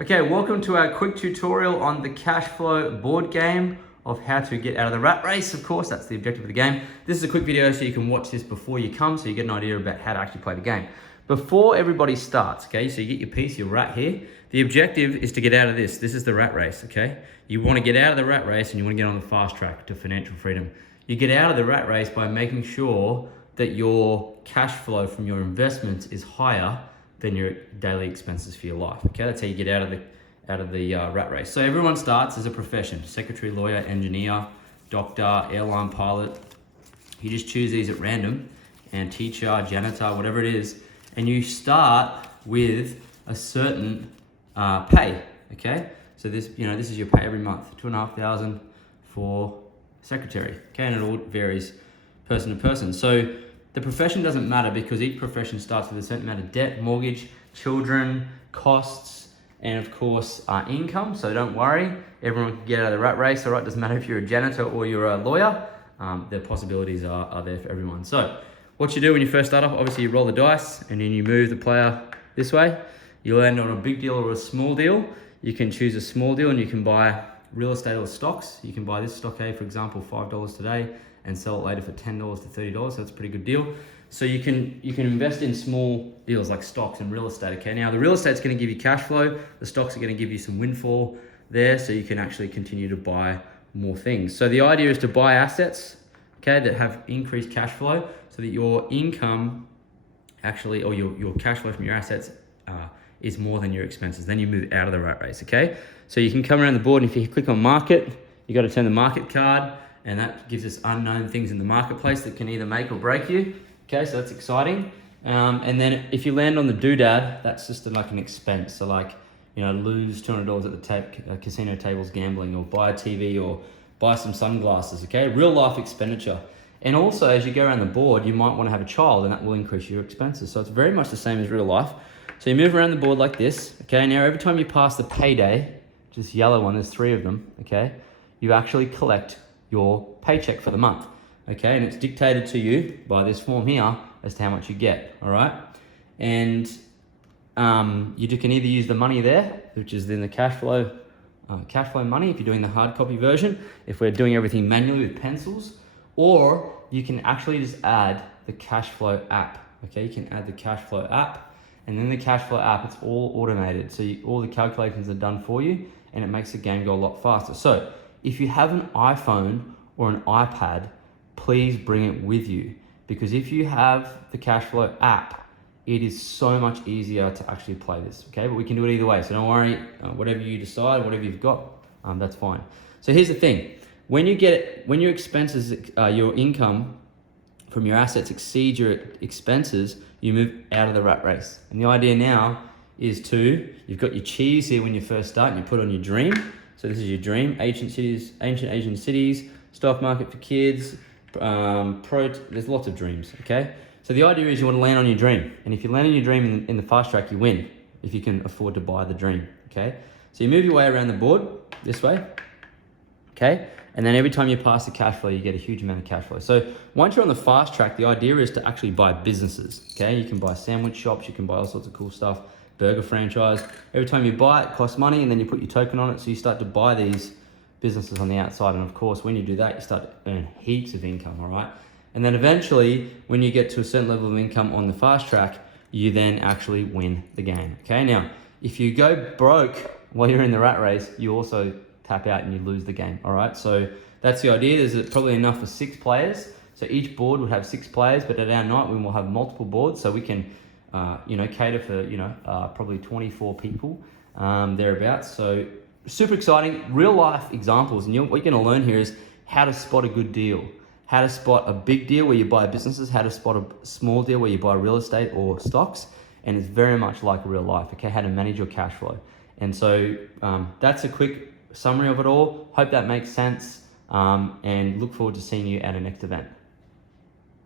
Okay, welcome to our quick tutorial on the Cashflow board game of how to get out of the rat race. Of course, that's the objective of the game. This is a quick video so you can watch this before you come, so you get an idea about how to actually play the game. Before everybody starts, okay, so you get your piece, your rat here. The objective is to get out of this. This is the rat race, okay? You want to get out of the rat race and you want to get on the fast track to financial freedom. You get out of the rat race by making sure that your cash flow from your investments is higher than your daily expenses for your life. Okay, that's how you get out of the rat race. So everyone starts as a profession: secretary, lawyer, engineer, doctor, airline pilot. You just choose these at random, and teacher, janitor, whatever it is, and you start with a certain pay. Okay, so this is your pay every month: $2,500 for secretary. Okay, and it all varies person to person. So the profession doesn't matter because each profession starts with a certain amount of debt, mortgage, children, costs, and of course income. So don't worry, everyone can get out of the rat race. All right, doesn't matter if you're a janitor or you're a lawyer. The possibilities are there for everyone. So what you do when you first start off, obviously you roll the dice and then you move the player this way. You land on a big deal or a small deal. You can choose a small deal and you can buy real estate or stocks. You can buy this stock A, for example, $5 today, and sell it later for $10 to $30. So that's a pretty good deal. So you can invest in small deals like stocks and real estate. Okay, now the real estate's going to give you cash flow. The stocks are going to give you some windfall there, so you can actually continue to buy more things. So the idea is to buy assets, okay, that have increased cash flow, so that your income actually, or your cash flow from your assets is more than your expenses. Then you move out of the rat race. Okay, so you can come around the board, and if you click on market, you got to turn the market card. And that gives us unknown things in the marketplace that can either make or break you. Okay, so that's exciting. And then if you land on the doodad, that's just like an expense. So like, lose $200 at the casino tables gambling, or buy a TV, or buy some sunglasses, okay? Real life expenditure. And also, as you go around the board, you might want to have a child, and that will increase your expenses. So it's very much the same as real life. So you move around the board like this, okay? Now every time you pass the payday, just yellow one, there's 3 of them, okay? You actually collect your paycheck for the month, okay? And it's dictated to you by this form here as to how much you get, all right? And you can either use the money there, which is then the cash flow money if you're doing the hard copy version, if we're doing everything manually with pencils, or you can actually just add the Cashflow app, okay? You can add the Cashflow app, and then the Cashflow app, it's all automated. So all the calculations are done for you, and it makes the game go a lot faster. So if you have an iPhone or an iPad, please bring it with you, because if you have the Cashflow app, it is so much easier to actually play this, okay? But we can do it either way, so don't worry, whatever you decide, whatever you've got, that's fine. So here's the thing, when your expenses, your income from your assets exceeds your expenses, you move out of the rat race. And the idea now is you've got your cheese here when you first start, and you put on your dream. So this is your dream: ancient Asian cities, stock market for kids, there's lots of dreams, okay? So the idea is you want to land on your dream. And if you land on your dream in the fast track, you win, if you can afford to buy the dream, okay? So you move your way around the board this way, okay? And then every time you pass the cash flow, you get a huge amount of cash flow. So once you're on the fast track, the idea is to actually buy businesses, okay? You can buy sandwich shops, you can buy all sorts of cool stuff. Burger franchise. Every time you buy it, costs money, and then you put your token on it, so you start to buy these businesses on the outside. And of course, when you do that, you start to earn heaps of income, all right? And then eventually, when you get to a certain level of income on the fast track, you then actually win the game, okay? Now, if you go broke while you're in the rat race, you also tap out and you lose the game, all right? So that's the idea. There's probably enough for 6 players. So each board would have 6 players, but at our night, we will have multiple boards, so we can cater for, probably 24 people, thereabouts. So super exciting, real life examples. And what you're gonna learn here is how to spot a good deal, how to spot a big deal where you buy businesses, how to spot a small deal where you buy real estate or stocks. And it's very much like real life, okay? How to manage your cash flow. And so that's a quick summary of it all. Hope that makes sense, and look forward to seeing you at our next event.